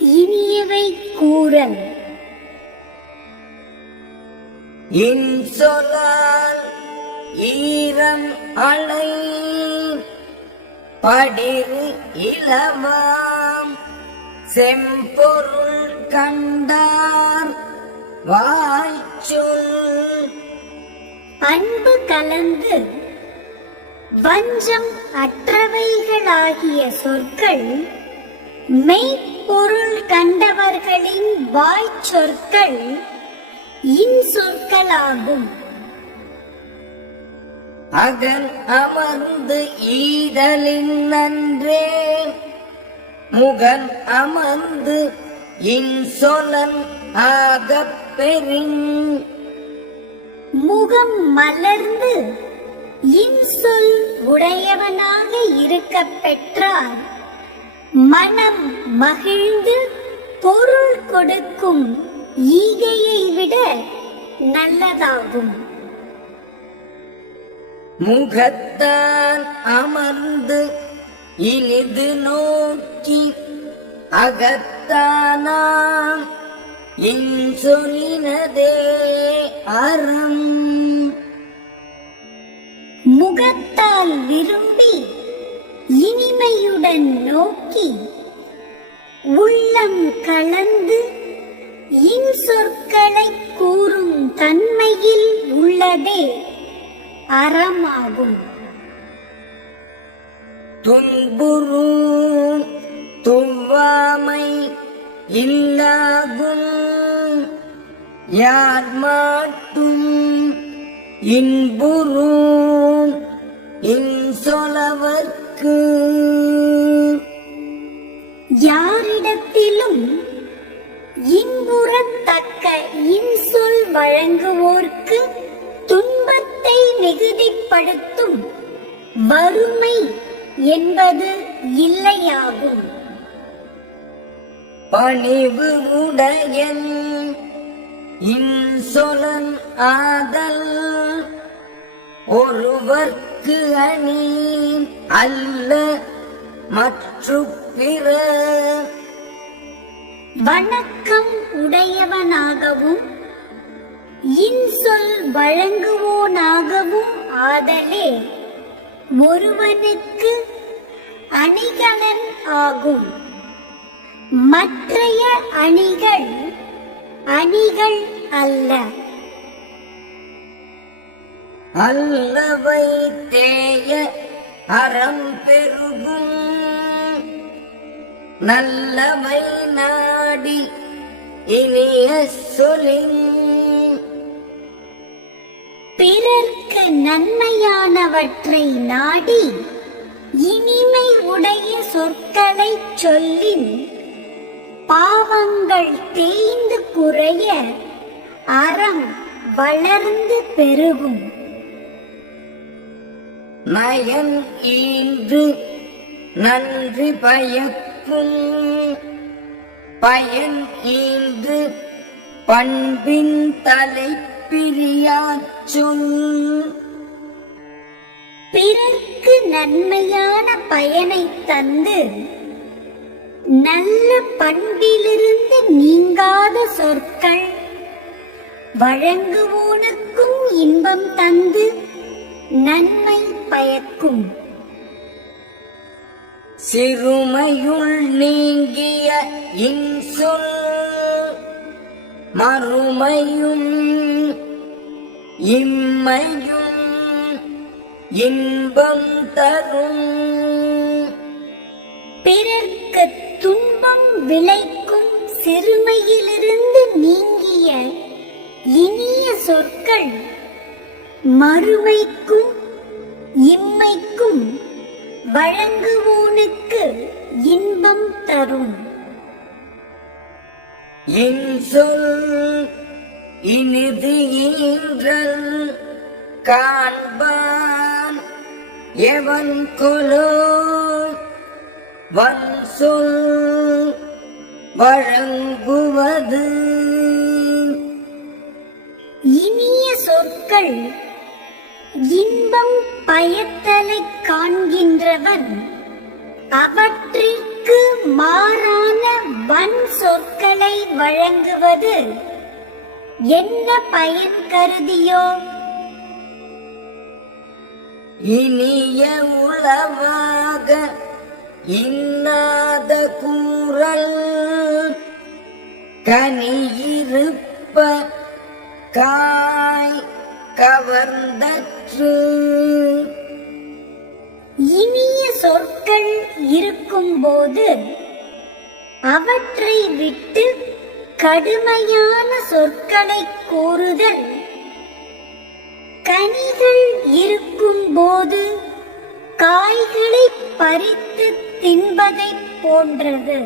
இனியவை கூறல். இன்சொலால் ஈரம் அலை படிறு இளவாம் செம்பொருள் கண்டார் வாய்ச்சொல். அன்பு கலந்து வஞ்சம் அற்றவைகளாகிய சொற்கள் மெய்ப்பொருள் கண்டவர்களின் வாய்ச்சொற்கள் இன்சொற்களாகும். அகன் அமர்ந்து ஈதலின் நன்றே முகன் அமர்ந்து இன்சொலன் ஆகப் பெறின். முகம் மலர்ந்து இன்சொல் உடையவனாக இருக்கப் பெற்றார் மனம் மகிழ்ந்து பொருள் கொடுக்கும் ஈகையை விட நல்லதாகும். முகத்தான் அமர்ந்து இனிது நோக்கி அகத்தானாம் இன்சொலினதே அறம். முகத்தால் விரும்பி இனிமையுடன் நோக்கி உள்ளம் கலந்து இன்சொற்களை கூறும் தன்மையில் உள்ளதே அறமாகும். துன்புறு துவ்வாமை இல்லாகும் யார் மாட்டும் இன்புறு இன்சொலவர்க்கு. யாரிடத்திலும் இன்புறத்தக்க இன்சொல் வழங்குவோர்க்கு துன்பத்தை மிகுதிப்படுத்தும் வறுமை என்பது இல்லையாகும். பணிவு உடையன் இன்சொலன் ஆதல் ஒருவர்க்கு அணி அல்ல மற்று பிற. வணக்கம் உடையவனாகவும் இன்சொல் வழங்குவோனாகவும் ஆதலே ஒருவனுக்கு அணிகலன் ஆகும். மற்றைய அணிகள் அணிகள் அல்ல. அல்லவை தேய அறம் பெருகும் நல்லவை நாடி இனிய சொலின். பிறர்க்கு நன்மையானவற்றை நாடி இனிமை உடைய சொற்களை சொல்லின் பாவங்கள் தேய்ந்து குறைய அறம் வளர்ந்து பெருகும். நயன் ஈன்று நன்றி பயக்கும் பயன் ஈன்று பண்பின் தலை பிரியாச் சொல். பிறர்க்கு நன்மையான பயனை தந்து நல்ல பண்பிலிருந்து நீங்காத சொற்கள் வழங்குவோனுக்கும் இன்பம் தந்து நன்மை பயக்கும். சிறுமையுள் நீங்கிய இன்சொல் மறுமையும் இம்மையும் இன்பம் தரும். பிறர்க்கு துன்பம் விளைக்கும் சிறுமையிலிருந்து நீங்கிய இனிய சொற்கள் மறுமைக்கும் இம்மைக்கும் வழங்குவோனுக்கு இன்பம் தரும். இன்சொல் இனிது ஈன்றல் காண்பான் எவன் கொலோ வன்சொல் வழங்குவது. இனிய சொற்கள் இன்பம் பயத்தலை காண்கின்றவன் அவற்றிற்கு மாறான வன் சொற்களை வழங்குவது என்ன பயன் கருதியோ? இனிய உளவாக இன்னாத கூறல் கனியிருப்ப காய் கவர்ந்தற்று. இனிய சொற்கள் இருக்கும்போது அவற்றை விட்டு கடுமையான சொற்களை கூறுதல் கனிகள் இருக்கும்போது காய்களை பறித்து தின்பதைப் போன்றது.